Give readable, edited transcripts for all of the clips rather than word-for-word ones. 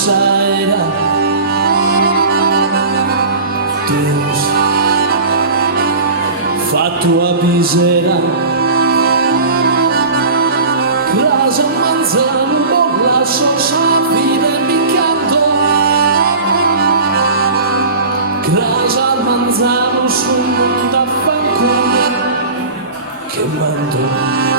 esa era Deus fatto a misera Crasa manzano bolla sosa fine mi canto Crasa manzano sono da fanculo che mando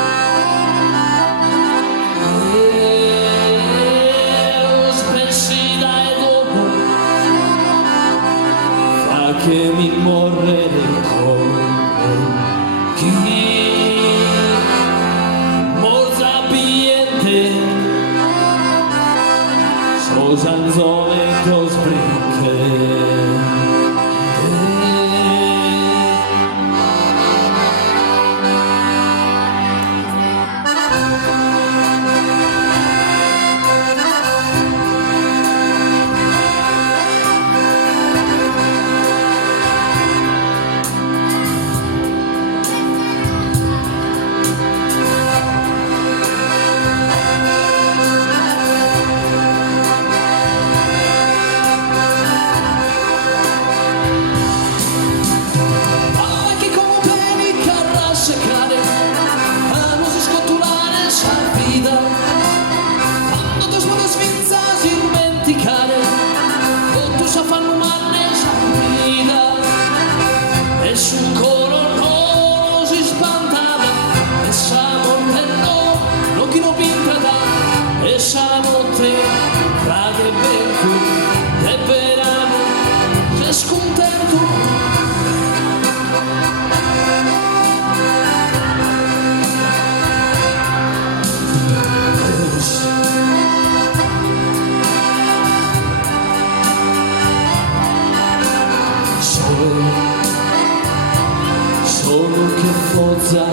che mi morre del cuore chi molta piente so zanzone cosbrinche fanno male sa vida e su coro si spantava e sa morte no chi non pintada e sa notte frate vento e verano se scontento solo che forza